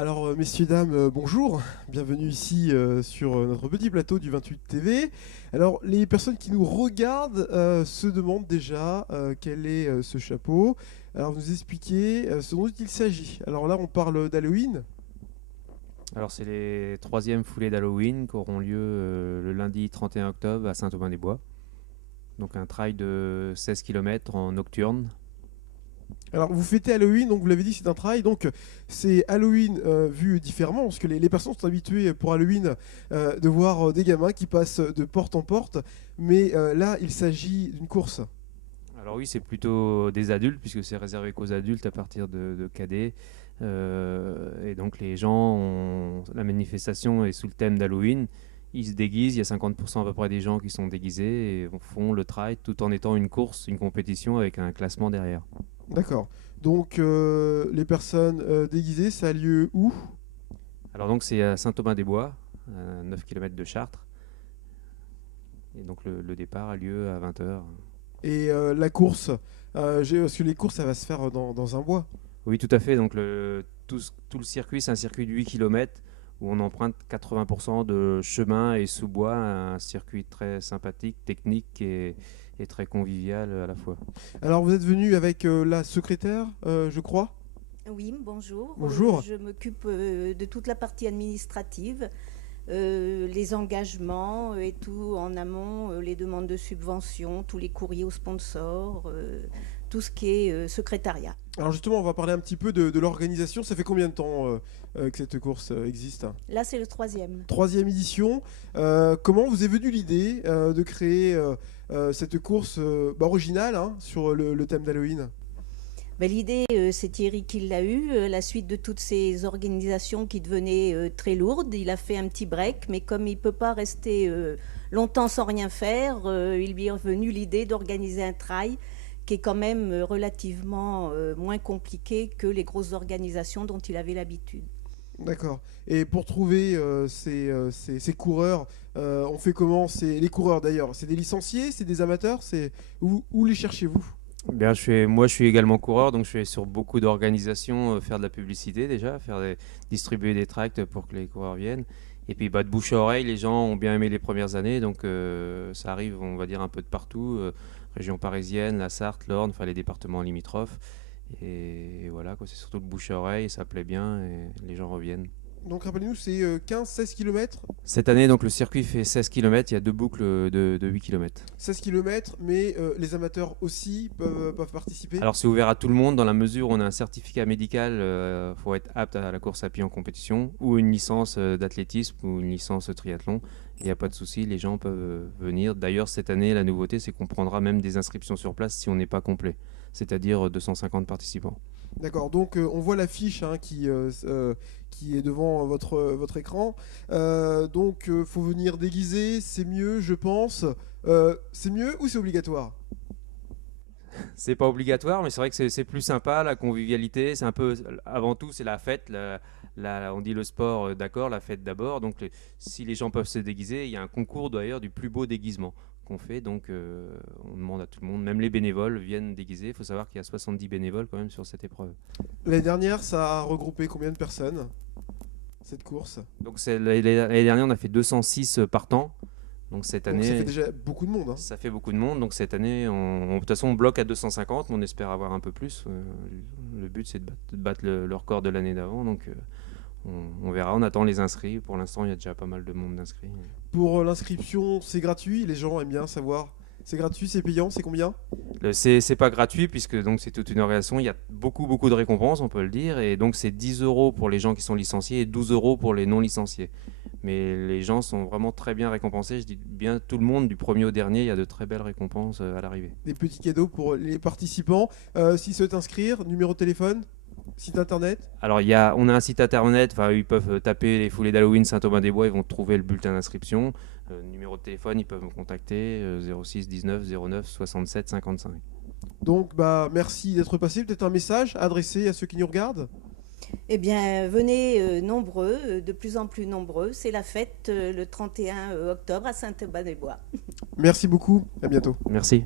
Alors, messieurs, dames, bonjour. Bienvenue ici sur notre petit plateau du 28 TV. Alors, les personnes qui nous regardent se demandent déjà quel est ce chapeau. Alors, vous nous expliquez ce dont il s'agit. Alors là, on parle d'Halloween. Alors, c'est les troisièmes foulées d'Halloween qui auront lieu le lundi 31 octobre à Saint-Aubin-des-Bois. Donc, un trail de 16 km en nocturne. Alors, vous fêtez Halloween, donc vous l'avez dit, c'est un travail. Donc, c'est Halloween vu différemment, parce que les personnes sont habituées pour Halloween de voir des gamins qui passent de porte en porte. Mais là, il s'agit d'une course. Alors, oui, c'est plutôt des adultes, puisque c'est réservé qu'aux adultes à partir de cadets. Et donc, la manifestation est sous le thème d'Halloween. Ils se déguisent, il y a 50% à peu près des gens qui sont déguisés et font le trail tout en étant une course, une compétition avec un classement derrière. D'accord. Donc, les personnes déguisées, ça a lieu où? Alors donc c'est à Saint-Aubin-des-Bois, à 9 km de Chartres. Et donc le départ a lieu à 20 heures. Et la course, parce que les courses, ça va se faire dans un bois. Oui, tout à fait. Donc tout le circuit, c'est un circuit de 8 km où on emprunte 80% de chemin et sous-bois, un circuit très sympathique, technique et très convivial à la fois. Alors, vous êtes venu avec la secrétaire, je crois. Oui, bonjour. Bonjour. Je m'occupe de toute la partie administrative, les engagements et tout en amont, les demandes de subventions, tous les courriers aux sponsors, tout ce qui est secrétariat. Alors justement, on va parler un petit peu de l'organisation. Ça fait combien de temps que cette course existe? Là, c'est le troisième. Troisième édition. Comment vous est venue l'idée de créer cette course originale hein, sur le thème d'Halloween? Ben, l'idée, c'est Thierry qui l'a eue. La suite de toutes ces organisations qui devenaient très lourdes, il a fait un petit break, mais comme il ne peut pas rester longtemps sans rien faire, il lui est revenu l'idée d'organiser un trail qui est quand même relativement moins compliqué que les grosses organisations dont il avait l'habitude. D'accord. Et pour trouver ces coureurs, on fait comment? C'est les coureurs d'ailleurs. C'est des licenciés, c'est des amateurs, c'est où les cherchez-vous? Bien, moi, je suis également coureur, donc je suis sur beaucoup d'organisations, faire de la publicité déjà, distribuer des tracts pour que les coureurs viennent. Et puis, de bouche à oreille, les gens ont bien aimé les premières années, donc ça arrive, on va dire, un peu de partout, région parisienne, la Sarthe, l'Orne, enfin les départements limitrophes. Et voilà, quoi, c'est surtout le bouche à oreille, ça plaît bien et les gens reviennent. Donc rappelez-nous, c'est 15-16 km. Cette année, donc, le circuit fait 16 km, il y a deux boucles de 8 km. 16 km, mais les amateurs aussi peuvent participer. Alors c'est ouvert à tout le monde dans la mesure où on a un certificat médical, faut être apte à la course à pied en compétition ou une licence d'athlétisme ou une licence triathlon. Il n'y a pas de souci, les gens peuvent venir. D'ailleurs cette année la nouveauté c'est qu'on prendra même des inscriptions sur place si on n'est pas complet, c'est-à-dire 250 participants. D'accord, donc on voit l'affiche hein, qui est devant votre écran. Donc faut venir déguisé, c'est mieux je pense. C'est mieux ou c'est obligatoire? C'est pas obligatoire, mais c'est vrai que c'est plus sympa, la convivialité. C'est un peu, avant tout, c'est la fête. On dit le sport, d'accord, la fête d'abord. Donc, si les gens peuvent se déguiser, il y a un concours d'ailleurs du plus beau déguisement qu'on fait. Donc, on demande à tout le monde, même les bénévoles viennent déguiser. Il faut savoir qu'il y a 70 bénévoles quand même sur cette épreuve. L'année dernière, ça a regroupé combien de personnes, cette course? Donc, l'année dernière, on a fait 206 partants. Donc, cette Donc ça fait année, déjà beaucoup de monde. Hein. ça fait beaucoup de monde. Donc, cette année, de toute façon, on bloque à 250, mais on espère avoir un peu plus. Le but, c'est de battre le record de l'année d'avant. Donc, on verra. On attend les inscrits. Pour l'instant, il y a déjà pas mal de monde d'inscrits. Pour l'inscription, c'est gratuit, les gens aiment bien savoir. C'est gratuit, c'est payant, c'est combien? C'est pas gratuit puisque donc c'est toute une organisation. Il y a beaucoup de récompenses, on peut le dire. Et donc, c'est 10 euros pour les gens qui sont licenciés et 12 euros pour les non licenciés. Mais les gens sont vraiment très bien récompensés. Je dis bien tout le monde, du premier au dernier, il y a de très belles récompenses à l'arrivée. Des petits cadeaux pour les participants. S'ils souhaitent inscrire, numéro de téléphone, site internet. Alors, on a un site internet, ils peuvent taper les foulées d'Halloween Saint-Aubin-des-Bois, ils vont trouver le bulletin d'inscription. Numéro de téléphone, ils peuvent me contacter 06 19 09 67 55. Donc merci d'être passé. Peut-être un message adressé à ceux qui nous regardent. Eh bien, venez nombreux, de plus en plus nombreux. C'est la fête le 31 octobre à Saint-Aubin-des-Bois. Merci beaucoup, à bientôt. Merci.